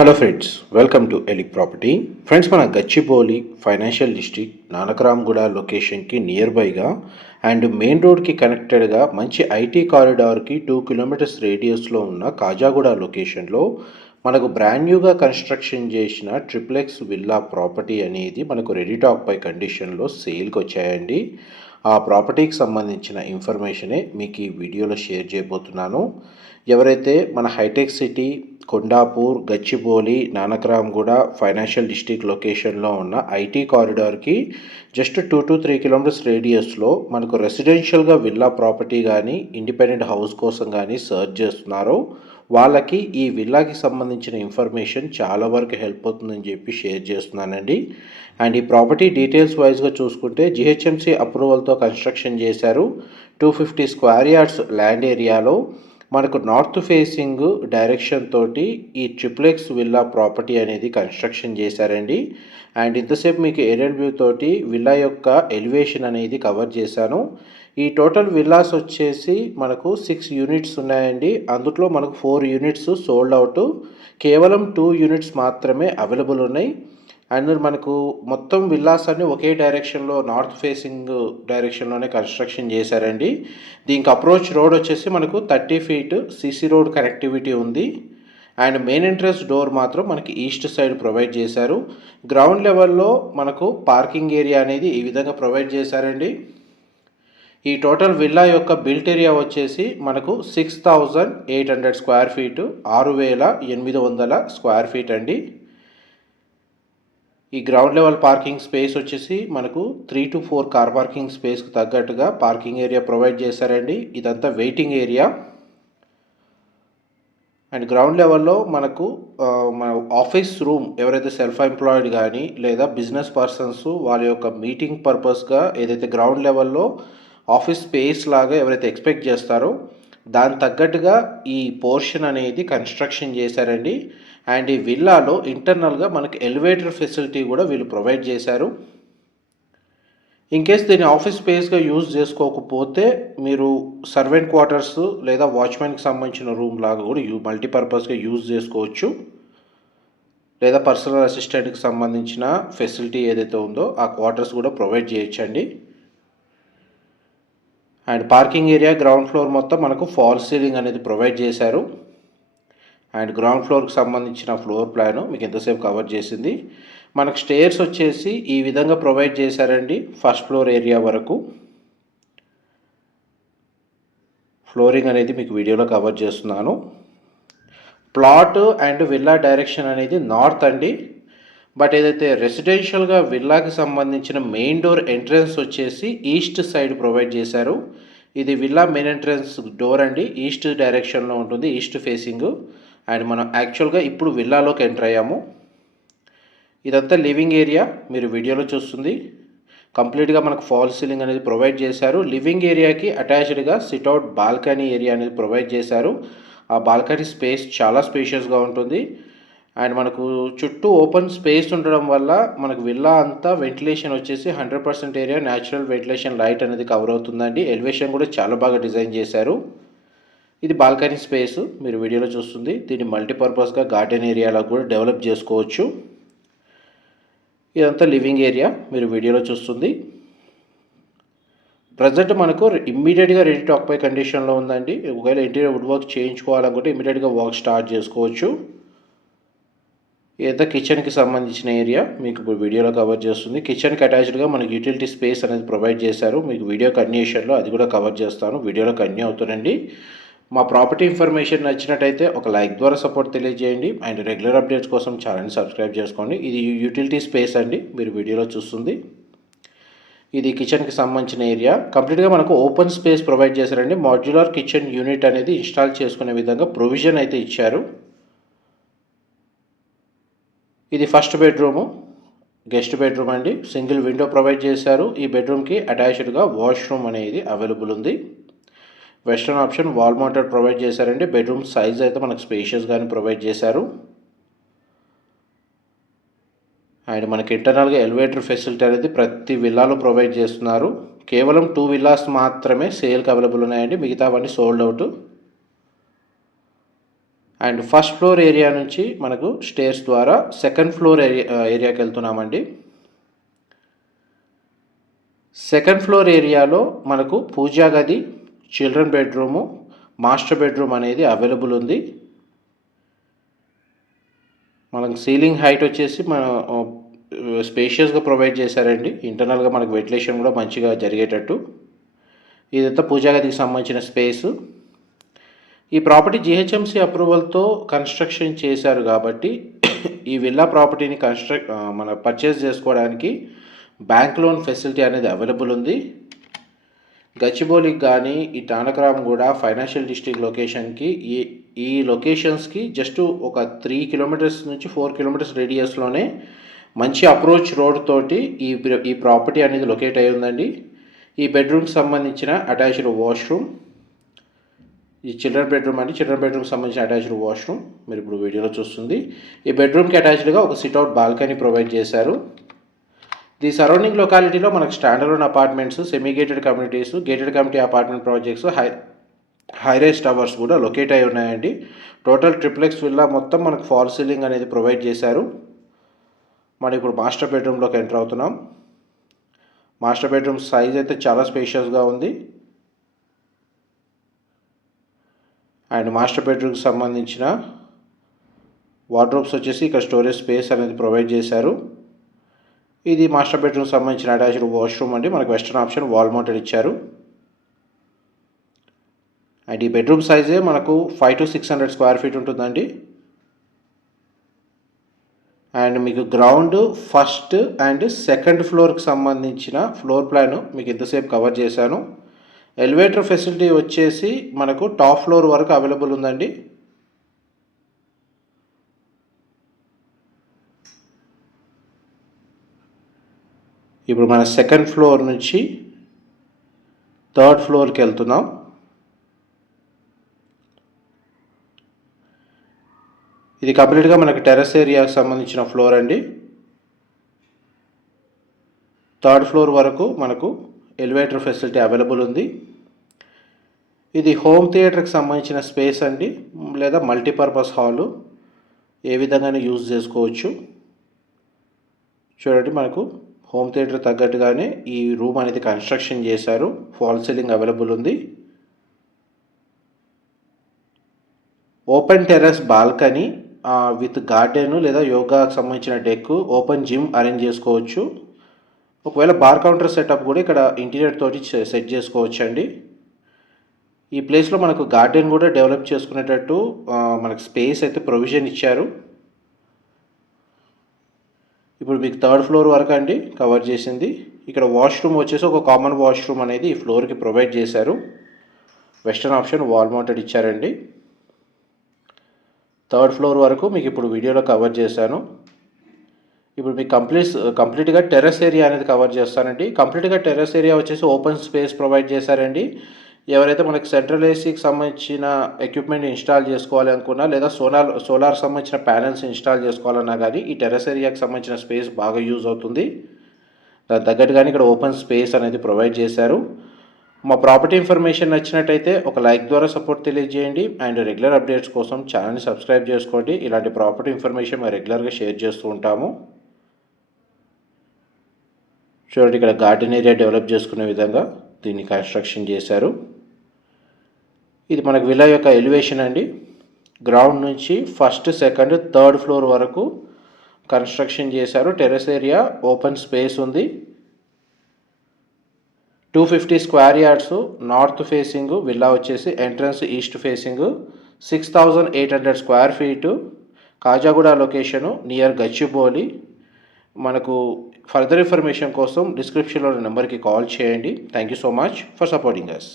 Hello friends welcome to Elik property friends మన Gachibowli financial district Nanakramguda లొకేషన్కి near బైగా and main రోడ్కి కనెక్టెడ్గా మంచి ఐటీ కారిడార్కి టూ కిలోమీటర్స్ రేడియస్లో ఉన్న కాజాగూడ లొకేషన్లో మనకు బ్రాండ్ న్యూగా కన్స్ట్రక్షన్ చేసిన ట్రిప్లెక్స్ విల్లా ప్రాపర్టీ అనేది మనకు రెడీ టాక్ పై కండిషన్లో సేల్కి వచ్చాయండి ఆ ప్రాపర్టీకి సంబంధించిన ఇన్ఫర్మేషనే మీకు ఈ వీడియోలో షేర్ చేయబోతున్నాను. ఎవరైతే మన hitech city Kondapur Gachibowli Nanakramguda financial district లొకేషన్లో ఉన్న IT కారిడార్కి just two to three kilometers రేడియస్లో మనకు రెసిడెన్షియల్గా విల్లా ప్రాపర్టీ కానీ ఇండిపెండెంట్ హౌస్ కోసం కానీ సర్చ్ చేస్తున్నారో. వాళ్ళకి ఈ విల్లాకి సంబంధించిన ఇన్ఫర్మేషన్ చాలా వరకు హెల్ప్ అవుతుందని చెప్పి షేర్ చేస్తున్నానండి. అండ్ ఈ ప్రాపర్టీ డీటెయిల్స్ వైజ్గా చూసుకుంటే జిహెచ్ఎంసీ అప్రూవల్తో కన్స్ట్రక్షన్ చేశారు. Two fifty square yards land ఏరియాలో మనకు నార్త్ ఫేసింగ్ డైరెక్షన్ తోటి ఈ ట్రిప్లెక్స్ విల్లా ప్రాపర్టీ అనేది కన్స్ట్రక్షన్ చేశారండి. అండ్ ఇంతసేపు మీకు ఏరియల్ వ్యూ తోటి విల్లా యొక్క ఎలివేషన్ అనేది కవర్ చేశాను. ఈ టోటల్ విల్లాస్ వచ్చేసి మనకు సిక్స్ యూనిట్స్ ఉన్నాయండి. అందులో మనకు ఫోర్ యూనిట్స్ సోల్డ్ అవుట్ కేవలం టూ యూనిట్స్ మాత్రమే అవైలబుల్ ఉన్నాయి. అండ్ మనకు మొత్తం విల్లాస్ అన్ని ఒకే డైరెక్షన్లో నార్త్ ఫేసింగ్ డైరెక్షన్లోనే కన్స్ట్రక్షన్ చేశారండి. దీనికి అప్రోచ్ రోడ్ వచ్చేసి మనకు thirty feet CC road connectivity ఉంది. అండ్ మెయిన్ ఎంట్రన్స్ డోర్ మాత్రం మనకి ఈస్ట్ సైడ్ ప్రొవైడ్ చేశారు. గ్రౌండ్ లెవెల్లో మనకు పార్కింగ్ ఏరియా అనేది ఈ విధంగా ప్రొవైడ్ చేశారండి. ఈ టోటల్ విల్లా యొక్క బిల్ట్ ఏరియా వచ్చేసి మనకు six thousand eight hundred square feet ఆరు వేల ఎనిమిది వందల స్క్వేర్ ఫీట్ అండి. ఈ గ్రౌండ్ లెవెల్ పార్కింగ్ స్పేస్ వచ్చేసి మనకు three to four car parking స్పేస్కి తగ్గట్టుగా పార్కింగ్ ఏరియా ప్రొవైడ్ చేశారండి. ఇదంతా వెయిటింగ్ ఏరియా అండ్ గ్రౌండ్ లెవెల్లో మనకు మన ఆఫీస్ రూమ్ ఎవరైతే సెల్ఫ్ ఎంప్లాయిడ్ కానీ లేదా బిజినెస్ పర్సన్స్ వాళ్ళ యొక్క మీటింగ్ పర్పస్గా ఏదైతే గ్రౌండ్ లెవెల్లో ఆఫీస్ స్పేస్ లాగా ఎవరైతే ఎక్స్పెక్ట్ చేస్తారో దాని తగ్గట్టుగా ఈ పోర్షన్ అనేది కన్స్ట్రక్షన్ చేశారండి. అండ్ ఈ విల్లాలో ఇంటర్నల్గా మనకి ఎలివేటర్ ఫెసిలిటీ కూడా వీళ్ళు ప్రొవైడ్ చేశారు. ఇన్ కేస్ దీన్ని ఆఫీస్ స్పేస్గా యూజ్ చేసుకోకపోతే మీరు సర్వెంట్ క్వార్టర్స్ లేదా వాచ్మెన్కి సంబంధించిన రూమ్ లాగా కూడా యూ మల్టీపర్పస్గా యూజ్ చేసుకోవచ్చు. లేదా పర్సనల్ అసిస్టెంట్కి సంబంధించిన ఫెసిలిటీ ఏదైతే ఉందో ఆ క్వార్టర్స్ కూడా ప్రొవైడ్ చేయొచ్చండి. And parking area ground floor మొత్తం మనకు ఫాల్ సీలింగ్ అనేది ప్రొవైడ్ చేశారు. అండ్ గ్రౌండ్ ఫ్లోర్కి సంబంధించిన ఫ్లోర్ ప్లాన్ మీకు ఎంతసేపు కవర్ చేసింది. మనకు స్టేర్స్ వచ్చేసి ఈ విధంగా ప్రొవైడ్ చేశారండి. ఫస్ట్ ఫ్లోర్ ఏరియా వరకు. ఫ్లోరింగ్ అనేది మీకు వీడియోలో కవర్ చేస్తున్నాను. ప్లాట్ అండ్ విల్లా డైరెక్షన్ అనేది నార్త్ అండి. బట్ ఏదైతే రెసిడెన్షియల్గా విల్లాకి సంబంధించిన మెయిన్ డోర్ ఎంట్రన్స్ వచ్చేసి ఈస్ట్ సైడ్ ప్రొవైడ్ చేశారు. ఇది విల్లా మెయిన్ ఎంట్రన్స్ డోర్ అండి. ఈస్ట్ డైరెక్షన్లో ఉంటుంది. East facing. అండ్ మనం యాక్చువల్గా ఇప్పుడు విల్లాలోకి ఎంటర్ అయ్యాము. ఇదంతా లివింగ్ ఏరియా మీరు వీడియోలో చూస్తుంది. కంప్లీట్గా మనకు ఫాల్ సీలింగ్ అనేది ప్రొవైడ్ చేశారు. లివింగ్ ఏరియాకి అటాచ్డ్గా సిట్అవుట్ బాల్కనీ ఏరియా అనేది ప్రొవైడ్ చేశారు. ఆ బాల్కనీ స్పేస్ చాలా స్పేషియస్గా ఉంటుంది. అండ్ మనకు చుట్టూ ఓపెన్ స్పేస్ ఉండడం వల్ల మనకు విల్లా అంతా వెంటిలేషన్ వచ్చేసి hundred percent area natural ventilation light అనేది కవర్ అవుతుందండి. ఎలివేషన్ కూడా చాలా బాగా డిజైన్ చేశారు. ఇది బాల్కనీ స్పేస్ మీరు వీడియోలో చూస్తుంది. దీన్ని మల్టీపర్పస్గా గార్డెన్ ఏరియాలో కూడా డెవలప్ చేసుకోవచ్చు. ఇదంతా లివింగ్ ఏరియా మీరు వీడియోలో చూస్తుంది. ప్రజెంట్ మనకు ఇమ్మీడియట్గా రెడీ టు ఆక్పై కండిషన్లో ఉందండి. ఒకవేళ ఇంటీరియర్ వుడ్ వర్క్ చేయించుకోవాలనుకుంటే ఇమ్మీడియట్గా వర్క్ స్టార్ట్ చేసుకోవచ్చు. ఇదంతా కిచెన్కి సంబంధించిన ఏరియా మీకు ఇప్పుడు వీడియోలో కవర్ చేస్తుంది. కిచెన్కి అటాచ్డ్గా మనకి యూటిలిటీ స్పేస్ అనేది ప్రొవైడ్ చేశారు. మీకు వీడియో కన్యూషన్లో అది కూడా కవర్ చేస్తాను. వీడియోలో కన్యూ అవుతుందండి మా ప్రాపర్టీ ఇన్ఫర్మేషన్ నచ్చినట్టయితే ఒక లైక్ ద్వారా సపోర్ట్ తెలియజేయండి. అండ్ రెగ్యులర్ అప్డేట్స్ కోసం ఛానల్ని సబ్స్క్రైబ్ చేసుకోండి. ఇది యూటిలిటీ స్పేస్ అండి. మీరు వీడియోలో చూస్తుంది. ఇది కిచెన్కి సంబంధించిన ఏరియా. కంప్లీట్గా మనకు ఓపెన్ స్పేస్ ప్రొవైడ్ చేశారండి. మాడ్యులర్ కిచెన్ యూనిట్ అనేది ఇన్స్టాల్ చేసుకునే విధంగా ప్రొవిజన్ అయితే ఇచ్చారు. ఇది ఫస్ట్ బెడ్రూము. గెస్ట్ బెడ్రూమ్ అండి. సింగిల్ విండో ప్రొవైడ్ చేశారు. ఈ బెడ్రూమ్కి అటాచ్డ్గా వాష్రూమ్ అనేది అవైలబుల్ ఉంది. Western option wall mounted provide చేశారండి. బెడ్రూమ్ సైజ్ అయితే మనకు స్పేషియస్గానే ప్రొవైడ్ చేశారు. అండ్ మనకి ఇంటర్నల్గా ఎలివేటర్ ఫెసిలిటీ అనేది ప్రతి విల్లాలో ప్రొవైడ్ చేస్తున్నారు. కేవలం టూ విల్లాస్ మాత్రమే సేల్కి అవైలబుల్ ఉన్నాయండి. మిగతావన్నీ sold out. And first floor area నుంచి మనకు స్టేర్స్ ద్వారా సెకండ్ ఫ్లోర్ ఏరియా ఏరియాకి వెళ్తున్నామండి. సెకండ్ ఫ్లోర్ ఏరియాలో మనకు పూజా గది చిల్డ్రన్ బెడ్రూము మాస్టర్ బెడ్రూమ్ అనేది అవైలబుల్ ఉంది. మనకు సీలింగ్ హైట్ వచ్చేసి మన స్పేషియస్గా ప్రొవైడ్ చేశారండి. ఇంటర్నల్గా మనకు వెంటిలేషన్ కూడా మంచిగా జరిగేటట్టు. ఇదంతా పూజాగదికి సంబంధించిన స్పేసు. ఈ ప్రాపర్టీ జిహెచ్ఎంసీ అప్రూవల్తో కన్స్ట్రక్షన్ చేశారు కాబట్టి ఈ విల్లా ప్రాపర్టీని కన్స్ట్రక్ మన పర్చేస్ చేసుకోవడానికి బ్యాంక్ లోన్ ఫెసిలిటీ అనేది అవైలబుల్ ఉంది. గచ్చిబౌలికి కానీ ఈ టానకరామ్ కూడా ఫైనాన్షియల్ డిస్ట్రిక్ట్ లొకేషన్కి ఈ ఈ లొకేషన్స్కి జస్ట్ ఒక త్రీ కిలోమీటర్స్ నుంచి ఫోర్ కిలోమీటర్స్ రేడియస్లోనే మంచి అప్రోచ్ రోడ్ తోటి ఈ ఈ ప్రాపర్టీ అనేది లొకేట్ అయి ఉందండి. ఈ బెడ్రూమ్కి సంబంధించిన అటాచ్డ్ వాష్రూమ్. ఈ చిల్డ్రన్ బెడ్రూమ్ అండి. చిల్డ్రన్ బెడ్రూమ్కి సంబంధించిన అటాచ్డ్ వాష్రూమ్. మీరు ఇప్పుడు వీడియోలో చూస్తుంది. ఈ బెడ్రూమ్కి అటాచ్డ్గా ఒక సిట్అవుట్ బాల్కనీ ప్రొవైడ్ చేశారు. ది సరౌండింగ్ లొకాలిటీలో మనకు standard apartments semi gated communities gated committee apartment projects high high rise towers కూడా లొకేట్ అయి ఉన్నాయండి. టోటల్ ట్రిప్లెక్స్ విల్లా మొత్తం మనకు ఫాల్ సీలింగ్ అనేది ప్రొవైడ్ చేశారు. మనం ఇప్పుడు మాస్టర్ బెడ్రూమ్లోకి ఎంటర్ అవుతున్నాం. మాస్టర్ బెడ్రూమ్ సైజ్ అయితే చాలా స్పేషియస్గా ఉంది. అండ్ మాస్టర్ బెడ్రూమ్కి సంబంధించిన వార్డ్రోబ్స్ వచ్చేసి ఇక్కడ స్టోరేజ్ స్పేస్ అనేది ప్రొవైడ్ చేశారు. ఇది మాస్టర్ బెడ్రూమ్ సంబంధించిన అటాచ్డ్ వాష్రూమ్ అండి. మనకు వెస్టర్న్ ఆప్షన్ వాల్ మౌంటెడ్ ఇచ్చారు. అండ్ ఈ బెడ్రూమ్ సైజే మనకు five to six hundred square feet ఉంటుందండి. అండ్ మీకు గ్రౌండ్ ఫస్ట్ అండ్ సెకండ్ ఫ్లోర్కి సంబంధించిన ఫ్లోర్ ప్లాన్ మీకు ఎంతసేపు కవర్ చేశాను. ఎలివేటర్ ఫెసిలిటీ వచ్చేసి మనకు టాప్ ఫ్లోర్ వరకు అవైలబుల్ ఉందండి. ఇప్పుడు మన సెకండ్ ఫ్లోర్ నుంచి థర్డ్ ఫ్లోర్కి వెళ్తున్నాం. ఇది కంప్లీట్గా మనకి టెర్రస్ ఏరియాకి సంబంధించిన ఫ్లోర్ అండి. థర్డ్ ఫ్లోర్ వరకు మనకు ఎలివేటర్ ఫెసిలిటీ అవైలబుల్ ఉంది. ఇది హోమ్ థియేటర్కి సంబంధించిన స్పేస్ అండి. లేదా మల్టీపర్పస్ హాలు ఏ విధంగానే యూజ్ చేసుకోవచ్చు. చూడండి మనకు హోమ్ థియేటర్ తగ్గట్టుగానే ఈ రూమ్ అనేది కన్స్ట్రక్షన్ చేశారు. ఫాల్ సీలింగ్ అవైలబుల్ ఉంది. Open terrace balcony with garden లేదా యోగాకు సంబంధించిన డెక్ ఓపెన్ జిమ్ అరేంజ్ చేసుకోవచ్చు. ఒకవేళ బార్ కౌంటర్ సెటప్ కూడా ఇక్కడ ఇంటీరియర్ తోటి సెట్ చేసుకోవచ్చు అండి ఈ ప్లేస్లో మనకు గార్డెన్ కూడా డెవలప్ చేసుకునేటట్టు మనకు స్పేస్ అయితే ప్రొవిజన్ ఇచ్చారు. ఇప్పుడు మీకు థర్డ్ ఫ్లోర్ వరకు అండి కవర్ చేసింది. ఇక్కడ వాష్రూమ్ వచ్చేసి ఒక కామన్ వాష్రూమ్ అనేది ఈ ఫ్లోర్కి ప్రొవైడ్ చేశారు. వెస్టర్న్ ఆప్షన్ వాల్ మౌంటెడ్ ఇచ్చారండి. థర్డ్ ఫ్లోర్ వరకు మీకు ఇప్పుడు వీడియోలో కవర్ చేశాను. ఇప్పుడు మీకు కంప్లీట్ కంప్లీట్గా టెర్రస్ ఏరియా అనేది కవర్ చేస్తానండి. కంప్లీట్గా టెర్రస్ ఏరియా వచ్చేసి ఓపెన్ స్పేస్ ప్రొవైడ్ చేశారండి. ఎవరైతే మనకి సెంట్రల్ ఏసీకి సంబంధించిన ఎక్విప్మెంట్ ఇన్స్టాల్ చేసుకోవాలి అనుకున్నా లేదా సోలార్ సోలార్ సంబంధించిన ప్యానెల్స్ ఇన్స్టాల్ చేసుకోవాలన్నా కానీ ఈ టెర్రస్ ఏరియాకి సంబంధించిన స్పేస్ బాగా యూజ్ అవుతుంది. దాని తగ్గట్టుగానే ఇక్కడ ఓపెన్ స్పేస్ అనేది ప్రొవైడ్ చేశారు. మా ప్రాపర్టీ ఇన్ఫర్మేషన్ నచ్చినట్టయితే ఒక లైక్ ద్వారా సపోర్ట్ తెలియజేయండి. అండ్ రెగ్యులర్ అప్డేట్స్ కోసం ఛానల్ని సబ్స్క్రైబ్ చేసుకోండి. ఇలాంటి ప్రాపర్టీ ఇన్ఫర్మేషన్ మేము రెగ్యులర్గా షేర్ చేస్తూ ఉంటాము. చూడండి ఇక్కడ గార్డెన్ ఏరియా డెవలప్ చేసుకునే విధంగా. దీన్ని కన్స్ట్రక్షన్ చేశారు. ఇది మనకు విలా యొక్క ఎలివేషన్ అండి. గ్రౌండ్ నుంచి ఫస్ట్ సెకండ్ థర్డ్ ఫ్లోర్ వరకు కన్స్ట్రక్షన్ చేశారు. టెరెస్ ఏరియా ఓపెన్ స్పేస్ ఉంది. Two fifty square yards north facing villa వచ్చేసి entrance east facing six thousand eight hundred square feet Kajaguda location near Gachibowli. మనకు further information కోసం డిస్క్రిప్షన్లో నెంబర్కి call చేయండి. Thank you so much for supporting us